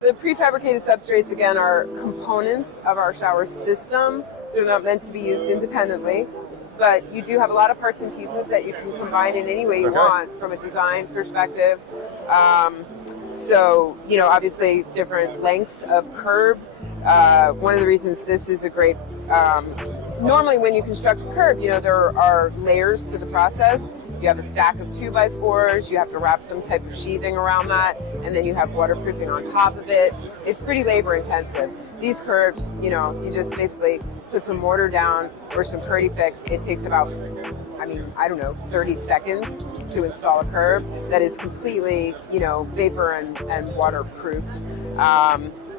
The prefabricated substrates, again, are components of our shower system, so they're not meant to be used independently. But you do have a lot of parts and pieces that you can combine in any way you want from a design perspective. So, obviously different lengths of curb. One of the reasons this is a great, normally when you construct a curb, there are layers to the process. You have a stack of 2x4s, you have to wrap some type of sheathing around that, and then you have waterproofing on top of it. It's pretty labor intensive. These curbs, you just basically put some mortar down or some Purdy Fix. It takes about, 30 seconds to install a curb that is completely, vapor and waterproof.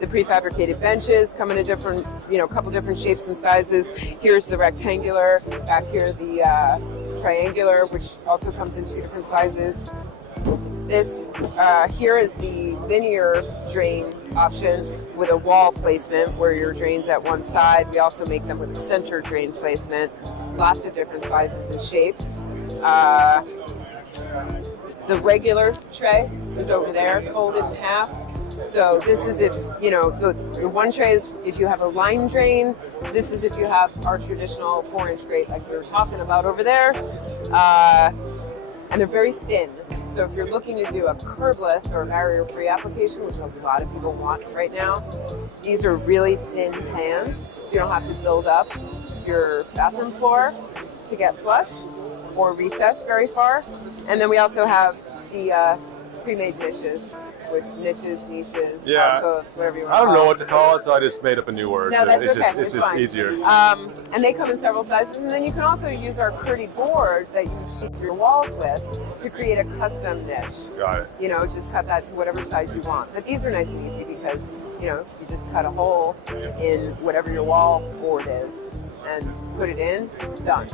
The prefabricated benches come in a different, couple different shapes and sizes. Here's the rectangular, back here the triangular, which also comes in 2 different sizes. This here is the linear drain option with a wall placement where your drain's at one side. We also make them with a center drain placement. Lots of different sizes and shapes. The regular tray is over there, folded in half. So this is if, the one tray is if you have a line drain. This is if you have our traditional 4-inch grate like we were talking about over there. And they're very thin. So if you're looking to do a curbless or barrier-free application, which a lot of people want right now, these are really thin pans, so you don't have to build up your bathroom floor to get flush or recess very far. And then we also have the pre-made niches, with niches, alcoves, whatever you want. I don't know what to call it, so I just made up a new word. No, so that's it's just easier. And they come in several sizes, and then you can also use our Purdy board that you sheathe your walls with to create a custom niche. Got it. Just cut that to whatever size you want. But these are nice and easy because, you just cut a hole in whatever your wall board is and put it in, done.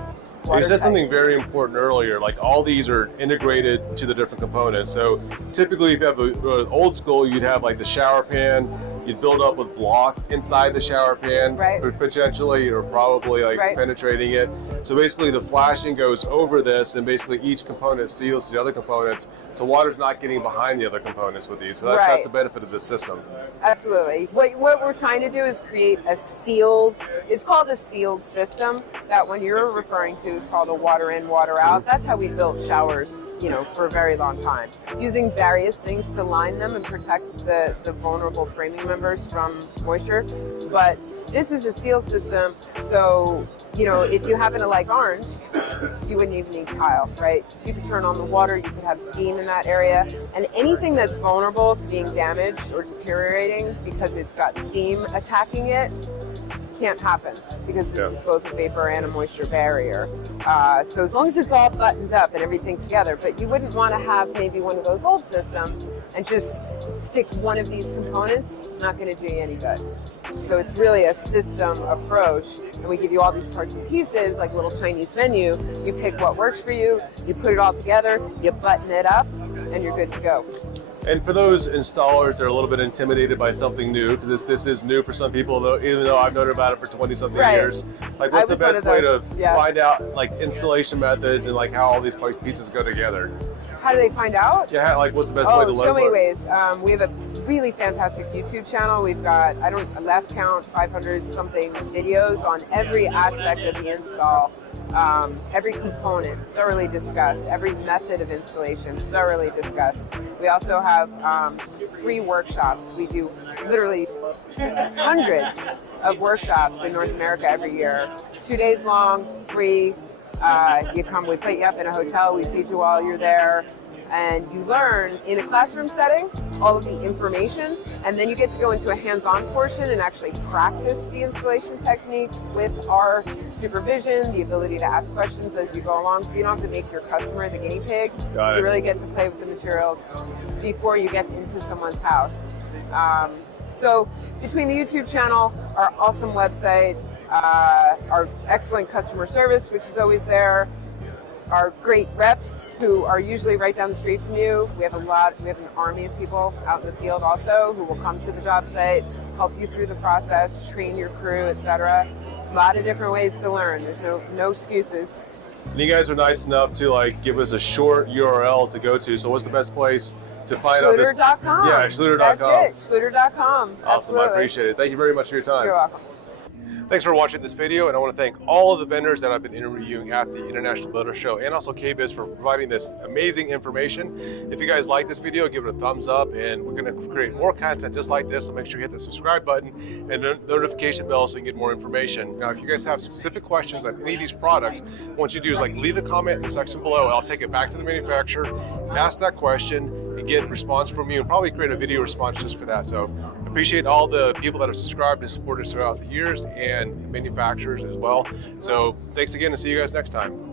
You said something very important earlier, like all these are integrated to the different components. So typically if you have an old school, you'd have like the shower pan, you'd build up with block inside the shower pan, potentially, or probably penetrating it. So basically the flashing goes over this and basically each component seals the other components. So water's not getting behind the other components with these. So that's the benefit of this system. Absolutely. What we're trying to do is create a sealed, it's called a sealed system. That one you're referring to is called a water in, water out. That's how we built showers, for a very long time. Using various things to line them and protect the vulnerable framing members from moisture. But this is a sealed system, so, if you happen to like orange, you wouldn't even need tile, right? You could turn on the water, you could have steam in that area, and anything that's vulnerable to being damaged or deteriorating because it's got steam attacking it, can't happen because this is both a vapor and a moisture barrier. So as long as it's all buttoned up and everything together, but you wouldn't want to have maybe one of those old systems and just stick one of these components, not going to do you any good. So it's really a system approach, and we give you all these parts and pieces like a little Chinese menu. You pick what works for you, you put it all together, you button it up, and you're good to go. And for those installers that are a little bit intimidated by something new, because this is new for some people, though, even though I've known about it for 20-something years, like what's the best way to find out like installation methods and like how all these pieces go together? How do they find out? Yeah, like what's the best way to learn? So many ways. We have a really fantastic YouTube channel. We've got, last count, 500 something videos on every aspect of the install. Every component thoroughly discussed, every method of installation thoroughly discussed. We also have free workshops. We do literally hundreds of workshops in North America every year. 2 days long, free. You come, we put you up in a hotel, we feed you while you're there, and you learn in a classroom setting all of the information, and then you get to go into a hands-on portion and actually practice the installation techniques with our supervision, the ability to ask questions as you go along, so you don't have to make your customer the guinea pig. You really get to play with the materials before you get into someone's house. So between the YouTube channel, our awesome website, our excellent customer service, which is always there, our great reps who are usually right down the street from you. We have an army of people out in the field also who will come to the job site, help you through the process, train your crew, etc. A lot of different ways to learn. There's no excuses. And you guys are nice enough to like give us a short URL to go to. So what's the best place to find out this? Schluter.com. Yeah, Schluter.com. That's it, Schluter.com. Awesome, Absolutely. I appreciate it. Thank you very much for your time. You're welcome. Thanks for watching this video, and I want to thank all of the vendors that I've been interviewing at the International Builder Show, and also KBIS for providing this amazing information. If you guys like this video, give it a thumbs up, and we're going to create more content just like this, so make sure you hit the subscribe button and the notification bell so you can get more information. Now, if you guys have specific questions on any of these products, what you do is like leave a comment in the section below, and I'll take it back to the manufacturer, ask that question, and get a response from you, and probably create a video response just for that. So appreciate all the people that have subscribed and supported us throughout the years, and manufacturers as well. So thanks again, and see you guys next time.